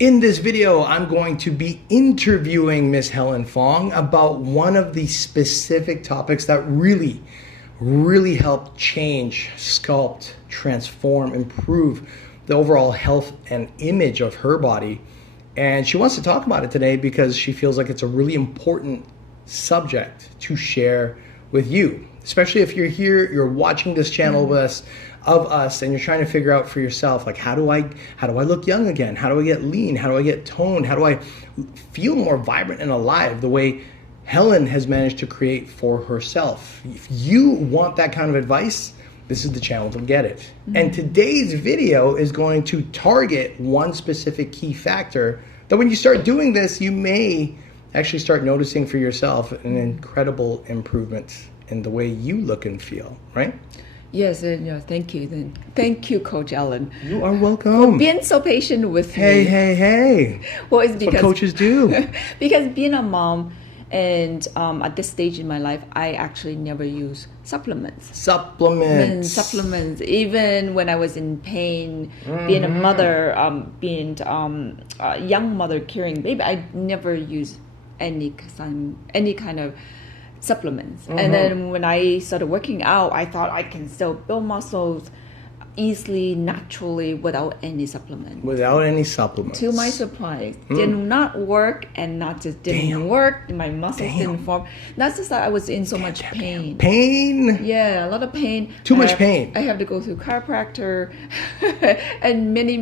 In this video, I'm going to be interviewing Miss Helen Fong about one of the specific topics that really helped change, sculpt, transform, improve the overall health and image of her body. And she wants to talk about it today because she feels like it's a really important subject to share with you, especially if you're here, you're watching this channel with us, and you're trying to figure out for yourself, like, how do I look young again? How do I get lean? How do I get toned? How do I feel more vibrant and alive the way Helen has managed to create for herself? If you want that kind of advice, this is the channel to get it. And today's video is going to target one specific key factor that when you start doing this, you may actually start noticing for yourself an incredible improvement in the way you look and feel, right? Yes, thank you. Then thank you, Coach Ellen. You are welcome. For being so patient with Hey, me. hey. Well, it's That's because what coaches do. because being a mom and at this stage in my life, I actually never use supplements. Supplements. Even when I was in pain, being a mother, being a young mother carrying baby, I never use any kind of supplements. And then when I started working out, I thought I can still build muscles easily, naturally, without any supplement. To my surprise, did not work, and not just didn't work. My muscles didn't form. That's just that I was in so much pain. Yeah, a lot of pain. Too much pain. I have to go through chiropractor and many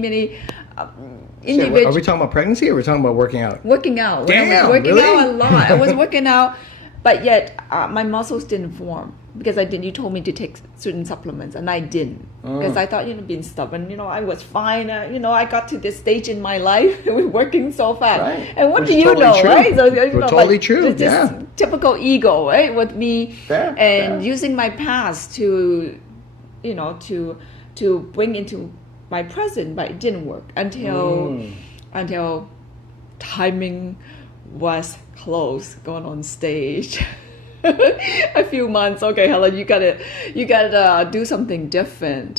individuals. Are we talking about pregnancy or are we talking about working out? Working out. Damn, I was working really? out a lot. I was working out, but yet my muscles didn't form because I didn't. You told me to take certain supplements, and I didn't because I thought, being stubborn. I was fine. I got to this stage in my life with working so fast. Right. And what Which do is you totally know, true. right? So, Totally true. Just typical ego, right, with me, and using my past to bring into my present, but it didn't work until timing was close, going on stage. A few months, okay, Helen, you gotta do something different.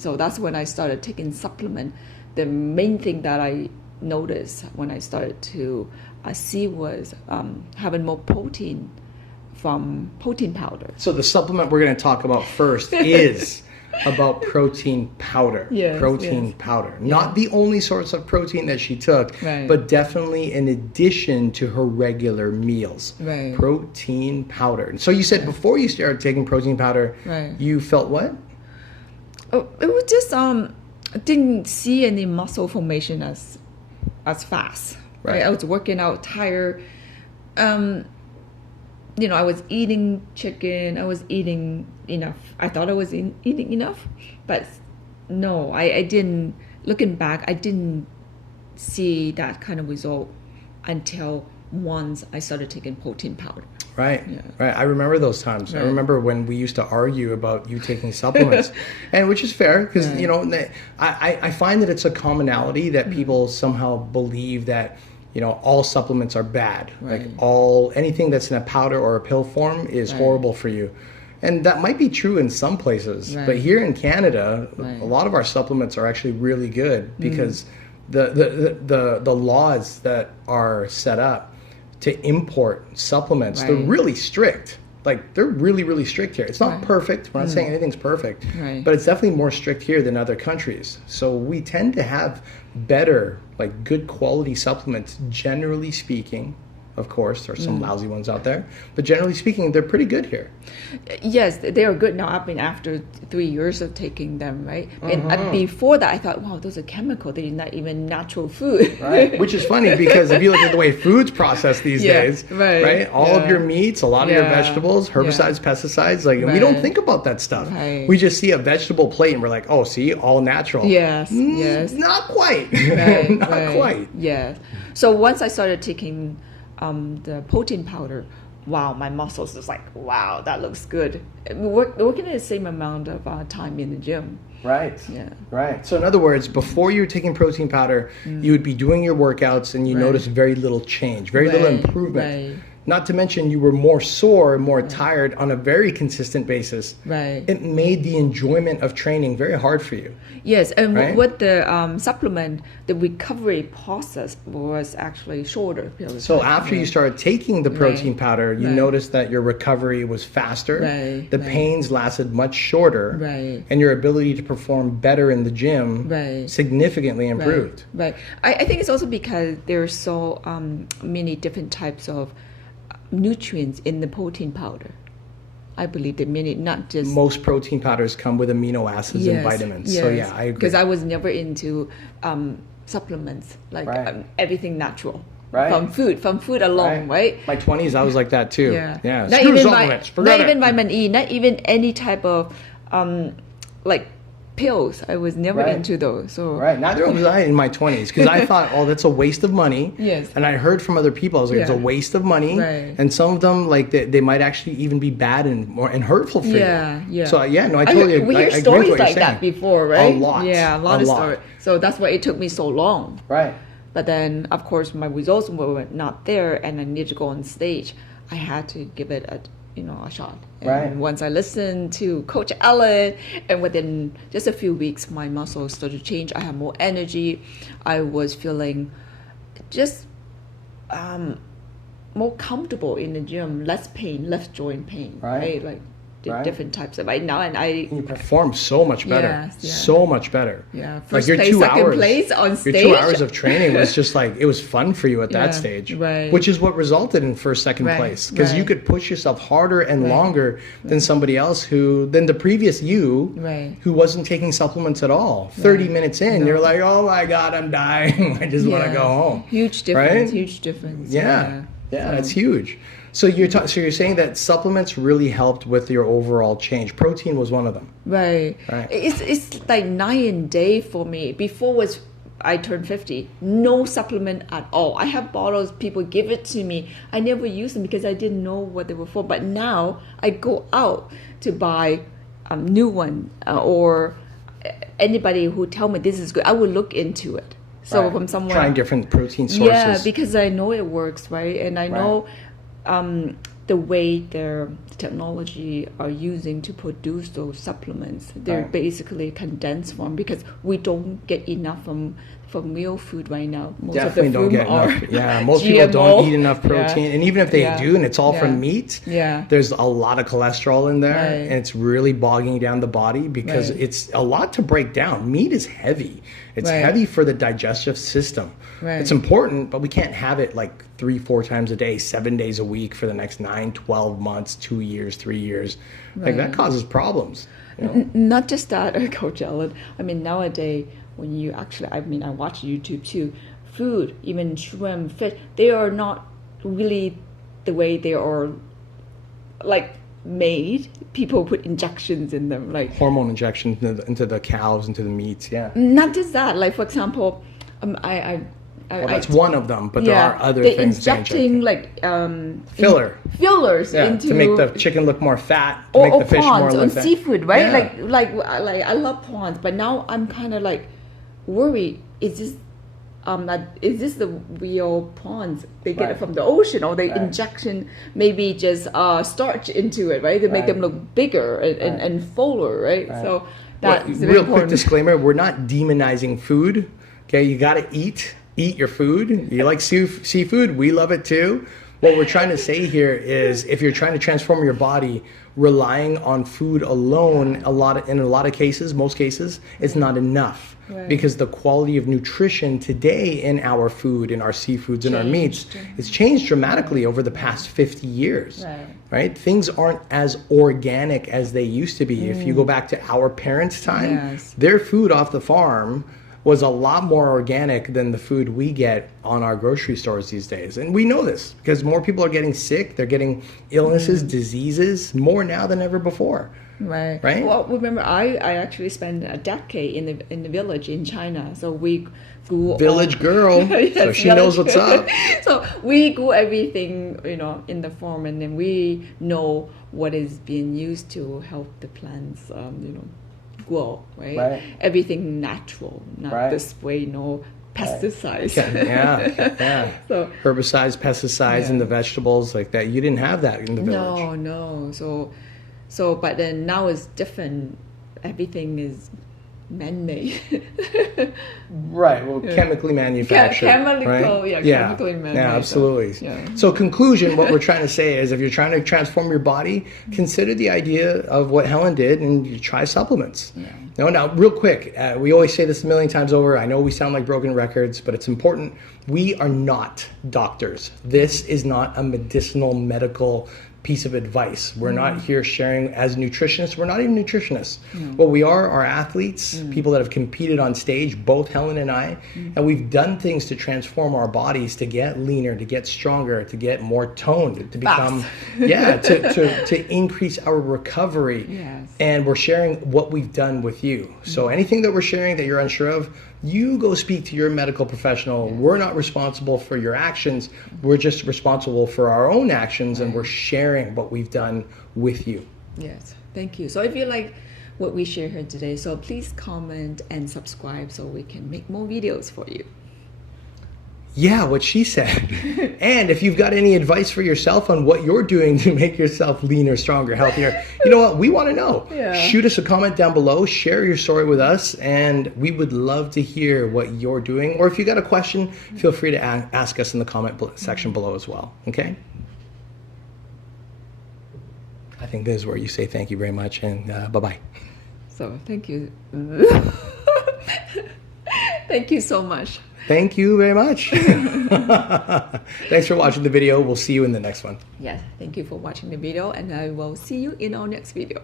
So that's when I started taking supplement. The main thing that I noticed when I started to see was having more protein from protein powder. So the supplement we're going to talk about first is about protein powder. Protein powder. Not the only source of protein that she took, but definitely in addition to her regular meals. Protein powder. And so you said before you started taking protein powder, you felt what? Oh, it was just didn't see any muscle formation as fast. I was working out tired. I was eating chicken. I was eating enough. I thought I was eating enough, but no, I didn't. Looking back, I didn't see that kind of result until once I started taking protein powder. Right. I remember those times. I remember when we used to argue about you taking supplements, and which is fair because I find that it's a commonality that people somehow believe that all supplements are bad. Like anything that's in a powder or a pill form is horrible for you. And that might be true in some places, but here in Canada, a lot of our supplements are actually really good because the laws that are set up to import supplements, they're really strict. Like, they're really strict here. It's not perfect. We're not saying anything's perfect, but it's definitely more strict here than other countries. So we tend to have better, good quality supplements, generally speaking. Of course, there are some lousy ones out there, but generally speaking, they're pretty good here. Yes, they are good now. I've been after 3 years of taking them, right? And before that, I thought, wow, those are chemical. They're not even natural food. Right, which is funny because if you look at the way food's processed these days, right? All of your meats, a lot of your vegetables, herbicides, pesticides, we don't think about that stuff. We just see a vegetable plate and we're like, oh, see, all natural. Yes. Not quite. Not quite. Yes. So once I started taking the protein powder, wow, my muscles is like, wow, that looks good. Working the same amount of time in the gym. Right. So in other words, before you were taking protein powder, you would be doing your workouts and you notice very little change, very little improvement. Not to mention you were more sore, more tired on a very consistent basis. Right. It made the enjoyment of training very hard for you. Yes, and Right? with the supplement, the recovery process was actually shorter. So after you started taking the protein powder, you noticed that your recovery was faster. Right, The right. pains lasted much shorter. Right. And your ability to perform better in the gym Right. significantly improved. Right. I think it's also because there's so many different types of nutrients in the protein powder. I believe that many, not just Most protein powders come with amino acids and vitamins. So yeah, I agree. Because I was never into supplements, like Right. everything natural. Right. From food alone, right? My 20s, I was like that too. Yeah. Yeah. Not Screw even supplements. Forget not even it. vitamin E, not even any type of like pills. I was never Right. into those. So Right, neither was I in my 20s because I thought, oh, that's a waste of money. Yes. And I heard from other people, I was like, it's a Yeah. waste of money. Right. And some of them, like, they might actually even be bad and hurtful for Yeah, you. yeah. So, yeah, no, I totally agree. We hear I agree with stories what you're like that saying. before, right? A lot. Yeah, a lot of stories. So that's why it took me so long. Right. But then, of course, my results were not there, and I needed to go on stage. I had to give it a shot. And Right. once I listened to Coach Ellen, and within just a few weeks, my muscles started to change. I had more energy. I was feeling just more comfortable in the gym, less pain, less joint pain, Right. Like Right. different types of right now, and I. You perform so much better. Yes, yeah. So much better. Yeah, Like first your place, 2 second hours. place on Your stage. 2 hours of training was just like, it was fun for you at Yeah, that stage. right. Which is what resulted in first, second Right, place. Because you right. could push yourself harder and longer than somebody else than the previous you Right. who wasn't taking supplements at all. 30 minutes in, you're like, oh my God, I'm dying. I just want to Yeah. go home. Huge difference. Right? Huge difference. Yeah. Yeah, that's huge. So you're saying that supplements really helped with your overall change. Protein was one of them. Right. Right. It's like night and day for me. Before was I turned 50, no supplement at all. I have bottles, people give it to me. I never use them because I didn't know what they were for. But now I go out to buy a new one or anybody who tell me this is good, I will look into it. So Right. from someone Trying different protein sources. Yeah, because I know it works, right? And I know the way their technology are using to produce those supplements. They're Right. basically condensed form because we don't get enough from real food right now. Most Definitely of the don't food get are enough. Yeah, most people don't GMO. eat enough protein, and even if they Yeah. do, and it's all Yeah. from meat, Yeah. there's a lot of cholesterol in there, Right. and it's really bogging down the body because Right. it's a lot to break down. Meat is heavy. It's Right. heavy for the digestive system. Right. It's important, but we can't have it like 3-4 times a day, 7 days a week for the next 9, 12 months, 2 years, 3 years. Like that causes problems. You know? Not just that, Coach Ellen. I mean, nowadays, when you actually, I watch YouTube too. Food, even shrimp, fish, they are not really the way they are, like, made. People put injections in them, like Hormone injections into the cows, into the meats. Yeah. not just that. Like, for example, Well, that's one of them, but there are other they're things. they're injecting like fillers Yeah, into to make the chicken look more fat, to or make the fish more prawns on like that. seafood, right? Yeah. Like I love prawns, but now I'm kind of like worried. Is this the real prawns? They get Right. it from the ocean, or they Right. injection maybe just starch into it, right? To make them Right. look bigger and fuller, right? So that's very Real quick important. disclaimer: we're not demonizing food. Okay, you got to eat your food. You like seafood? We love it too. What we're trying to say here is, if you're trying to transform your body, relying on food alone, in a lot of cases, most cases, is not enough. Right. Because the quality of nutrition today in our food, in our seafoods, in our meats, it's changed dramatically over the past 50 years. Right? Things aren't as organic as they used to be. If you go back to our parents' time, Yes. their food off the farm was a lot more organic than the food we get on our grocery stores these days. And we know this because more people are getting sick, they're getting illnesses, diseases, more now than ever before. Right. Right? Well, remember, I actually spent a decade in the village in China. So we grew Village girl, Yes, so she village knows what's girl. up. So we grew everything, in the farm, and then we know what is being used to help the plants, grow. Right. Right. Everything natural, not Right. this way. pesticides. Yeah. So Herbicides, pesticides in the vegetables like that. You didn't have that in the village. no. So but then now it's different. Everything is man-made. Right. Well, chemically manufactured. Chemically manufactured. Yeah, absolutely. Yeah. So, conclusion, what we're trying to say is if you're trying to transform your body, consider the idea of what Helen did and you try supplements. Yeah. Now, real quick, we always say this a million times over. I know we sound like broken records, but it's important. We are not doctors. This is not a medical piece of advice. We're not here sharing as nutritionists. We're not even nutritionists. What we are athletes, people that have competed on stage, both Helen and I, and we've done things to transform our bodies to get leaner, to get stronger, to get more toned, to become, to increase our recovery. Yes. And we're sharing what we've done with you. So anything that we're sharing that you're unsure of, you go speak to your medical professional. We're not responsible for your actions. We're just responsible for our own actions, and we're sharing what we've done with you. Yes, thank you. So if you like what we share here today, so please comment and subscribe so we can make more videos for you. Yeah, what she said. And if you've got any advice for yourself on what you're doing to make yourself leaner, stronger, healthier, you know what? We want to know. Yeah. Shoot us a comment down below, share your story with us, and we would love to hear what you're doing. Or if you got a question, feel free to ask us in the comment section below as well. Okay? I think this is where you say thank you very much and bye-bye. So thank you. Thank you so much. Thank you very much. Thanks for watching the video. We'll see you in the next one. Yes, thank you for watching the video, and I will see you in our next video.